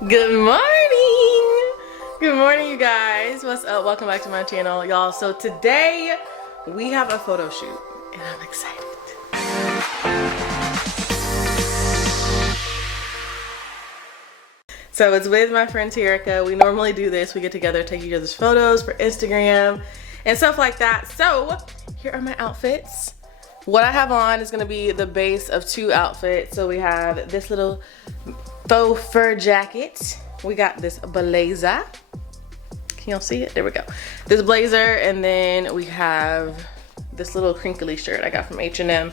Good morning! Good morning, you guys. What's up? Welcome back to my channel, y'all. So today we have a photo shoot and I'm excited. So it's with my friend Terica. We normally do this. We get together, take each other's photos for Instagram and stuff like that. So here are my outfits. What I have on is gonna be the base of two outfits. So we have this little faux fur jacket. We got this blazer. Can y'all see it? There we go. This blazer, and then we have this little crinkly shirt I got from H&M.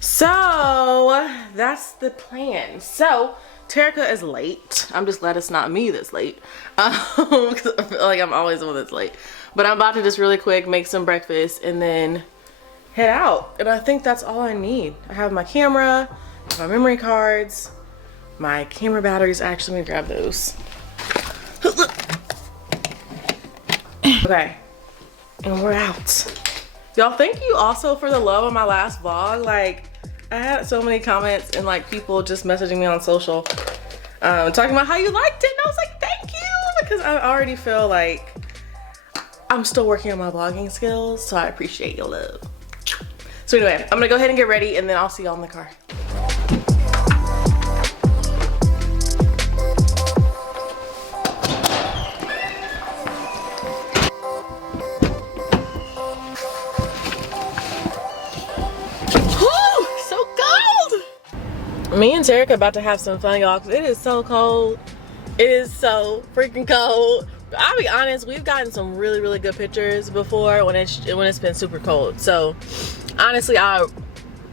So that's the plan. So Terica is late. I'm just glad it's not me that's late. Because I feel like I'm always the one that's late. But I'm about to just really quick make some breakfast and then head out. And I think that's all I need. I have my camera, my memory cards, my camera batteries. Actually, let me grab those. Okay, and we're out. Y'all, thank you also for the love on my last vlog. Like, I had so many comments and like people just messaging me on social talking about how you liked it, and I was like, thank you, because I already feel like I'm still working on my vlogging skills, so I appreciate your love. So anyway, I'm gonna go ahead and get ready, and then I'll see y'all in the car. Me and Terica about to have some fun, y'all, because it is so cold. It is so freaking cold. But I'll be honest, we've gotten some really, really good pictures before when it's been super cold. So honestly, I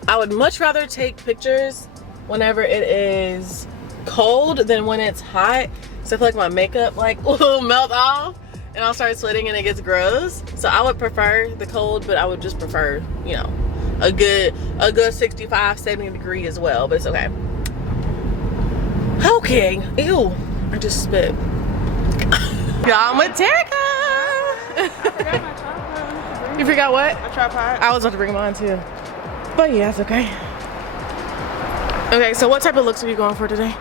would much rather take pictures whenever it is cold than when it's hot. So I feel like my makeup like will melt off and I'll start sweating and it gets gross. So I would prefer the cold, but I would just prefer, you know, a good 65, 70 degree as well, but it's okay. Okay, ew, I just spit. Y'all, I'm with Terica. I forgot my tripod. You forgot what? My tripod. I was about to bring mine too. But yeah, it's okay. Okay, so what type of looks are you going for today?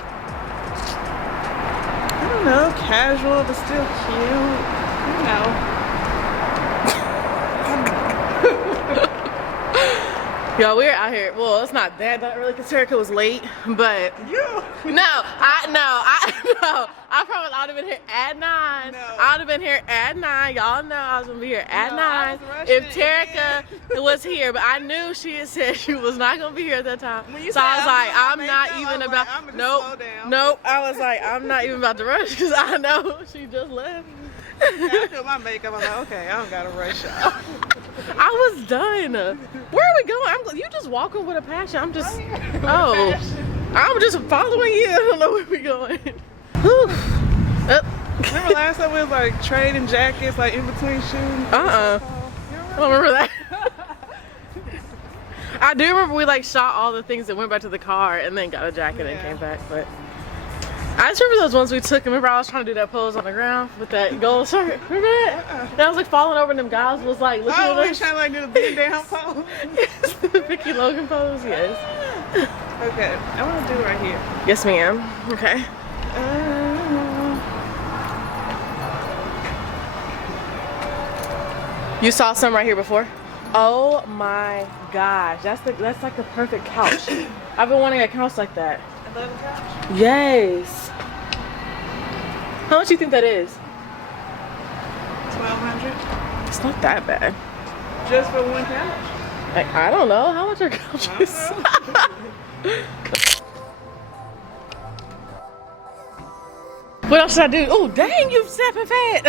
I don't know, casual but still cute. You know. Y'all, we're out here. Well, it's not that early because Terica was late, but I promise I would have been here at 9. No. I would have been here at 9. Y'all know I was gonna be here at 9 if Terica was here, but I knew she had said she was not gonna be here at that time. So I was like, I'm not even about. Nope. I was like, I'm not even about to rush because I know she just left. I feel my makeup. I'm like, okay, I don't gotta rush out. I was done. Where are we going? You just walking with a passion. I'm just, I'm just following you. I don't know where we're going. Remember last time we was like trading jackets, like in between shooting? I don't remember that. I do remember we like shot all the things that went back to the car and then got a jacket and came back, but I just remember those ones we took. Remember I was trying to do that pose on the ground with that gold shirt? Remember that? And I was like falling over and them guys was like looking at us. Trying to like do the bend down pose? Yes, the Vicky Logan pose, yes. Okay, I want to do it right here. Yes, ma'am. Okay. You saw some right here before? Oh my gosh, that's like the perfect couch. I've been wanting a couch like that. A leather couch? Yes. How much do you think that is? $1,200. It's not that bad. Just for one couch? I don't know. How much are couches? What else should I do? Oh, dang, you stepping fat.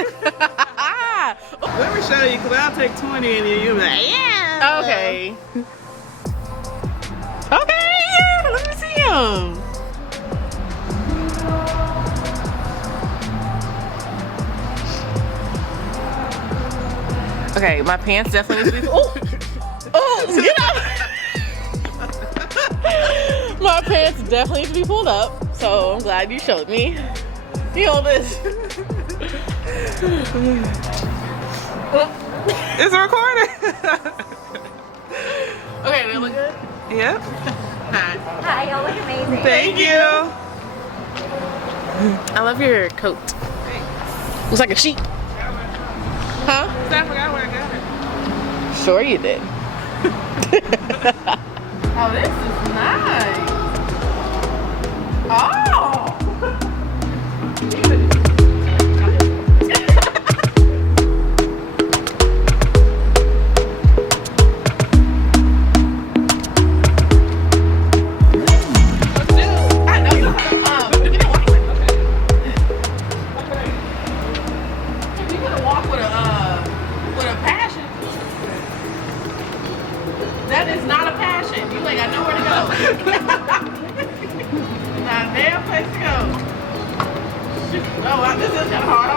Let me show you, because I'll take 20 and then you'll be like, yeah. Okay. Okay, yeah, let me see him. Okay, my pants definitely need to be. Oh, get up! My pants definitely need to be pulled up, so I'm glad you showed me. You hold this. It's recording. Okay, they look good? Yep. Hi. Hi, y'all look amazing. Thank you. I love your coat. Looks like a sheep. Huh? I forgot where I got it. Sure you did. Oh, this is nice. Oh. That is not a passion. You ain't got nowhere to go. Not a damn place to go. Shoot. Oh, this is kind of hard.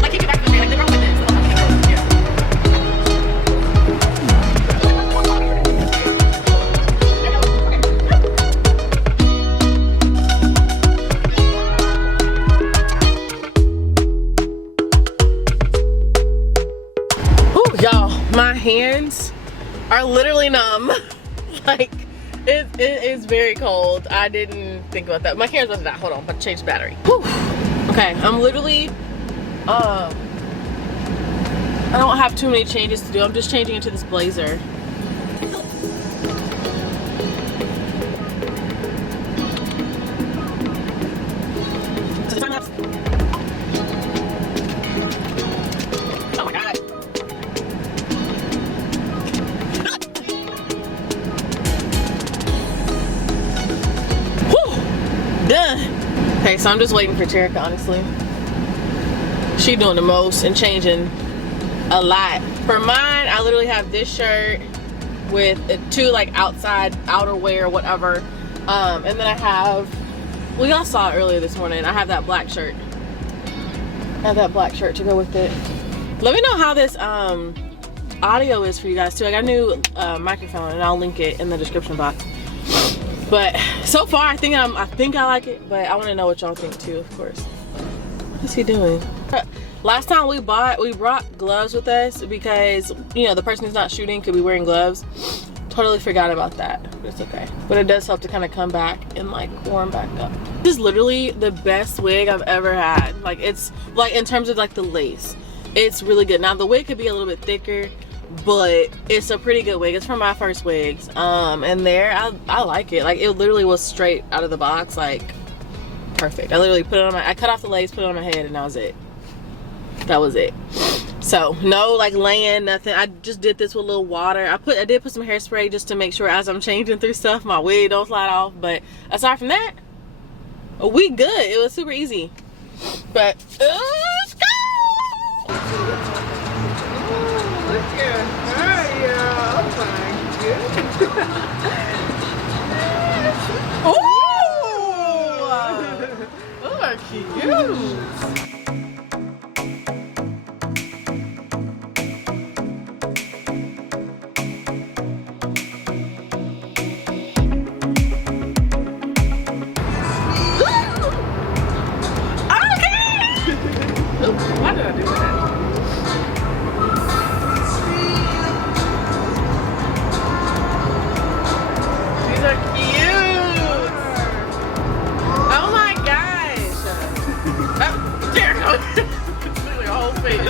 Like kick it back to me. Like, they're with this. Yeah. Y'all, my hands are literally numb. Like, it is very cold. I didn't think about that. My hands wasn't that. Hold on, I'm about to change the battery. Whew. Okay, I'm literally, I don't have too many changes to do. I'm just changing into this blazer. Oh my God. Done. Okay, so I'm just waiting for Terica, honestly. She doing the most and changing a lot. For mine, I literally have this shirt with two like outside outerwear, whatever. And then I have, well, y'all saw it earlier this morning. I have that black shirt. I have that black shirt to go with it. Let me know how this audio is for you guys too. I got a new microphone, and I'll link it in the description box. But so far, I think I like it, but I want to know what y'all think too, of course. What is he doing? Last time we brought gloves with us because, you know, the person who's not shooting could be wearing gloves. Totally forgot about that, but it's okay. But it does help to kind of come back and like warm back up. This is literally the best wig I've ever had. Like, it's like, in terms of like the lace, it's really good. Now the wig could be a little bit thicker, but it's a pretty good wig. It's from my first wigs. And there, I like it. Like, it literally was straight out of the box, like perfect. I literally put it on I cut off the lace, put it on my head, and that was it. That was it. So no like laying, nothing. I just did this with a little water. I did put some hairspray just to make sure as I'm changing through stuff, my wig don't slide off. But aside from that, we good. It was super easy. But let's go. Look at her, y'all. Oh my goodness. Ooh! Look cute. Why did I do that? These are cute. Oh my gosh. Oh, there it goes. It's literally a whole fish.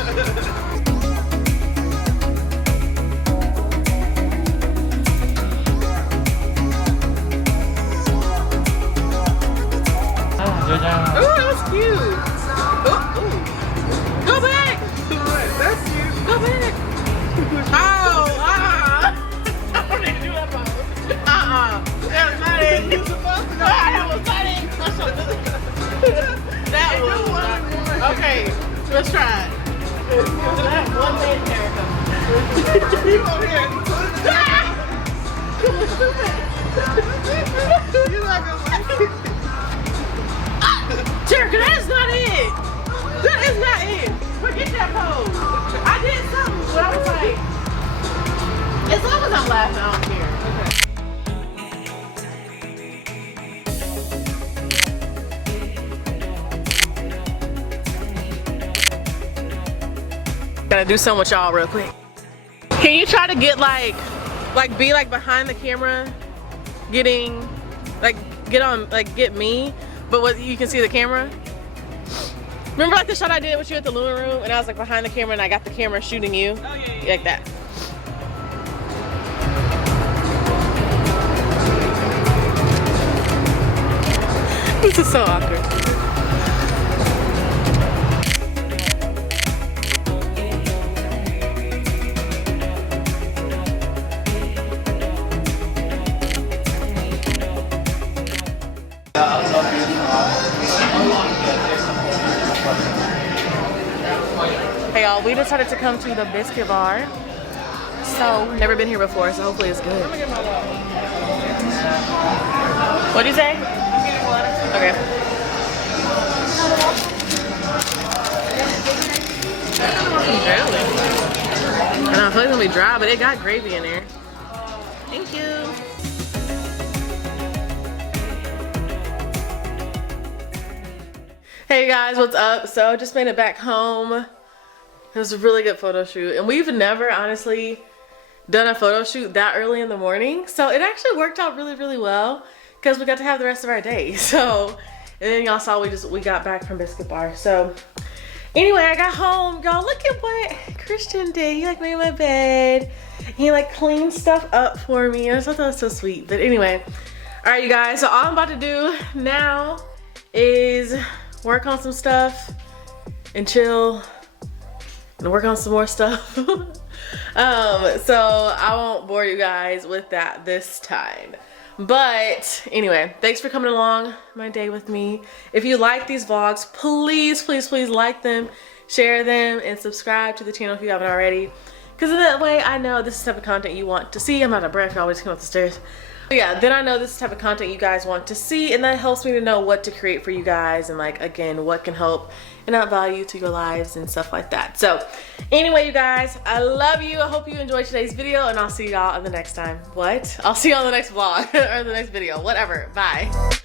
Ooh, that was cute. Ooh, ooh. Go back! That's cute. Go back! Oh, I don't need to do that pose. That was not it. You're supposed to go. That was not it. That was not it. Okay, let's try it. I have one main character. You over here. You're not gonna like it. Terica, that's not it. That is not it. Forget that pose. I did something, but I was like, as long as I'm laughing, I don't care. Okay. Gotta do something with y'all real quick. Can you try to get like be like behind the camera, getting like get me, but what you can see the camera? Remember like the shot I did with you at the Luna Room and I was like behind the camera and I got the camera shooting you? Oh yeah. Like that. This is so awkward. Hey y'all, we decided to come to the Biscuit Bar. So, never been here before, so hopefully it's good. What'd you say? Okay. I know, I feel like it's gonna be dry, but it got gravy in there. Thank you. Hey guys, what's up? So just made it back home. It was a really good photo shoot, and we've never honestly done a photo shoot that early in the morning. So it actually worked out really, really well because we got to have the rest of our day. So, and then y'all saw we got back from Biscuit Bar. So anyway, I got home. Y'all look at what Christian did. He like made my bed. He like cleaned stuff up for me. I just thought that was so sweet. But anyway, all right, you guys. So all I'm about to do now is work on some stuff and chill and work on some more stuff. So I won't bore you guys with that this time. But anyway, thanks for coming along my day with me. If you like these vlogs, please, please, please like them, share them, and subscribe to the channel if you haven't already. Because that way I know this is the type of content you want to see. I'm out of breath, I always come up the stairs. But yeah, then I know this is the type of content you guys want to see, and that helps me to know what to create for you guys and like, again, what can help and add value to your lives and stuff like that. So anyway, you guys, I love you. I hope you enjoyed today's video, and I'll see y'all in the next time. What? I'll see you on the next vlog or the next video, whatever. Bye.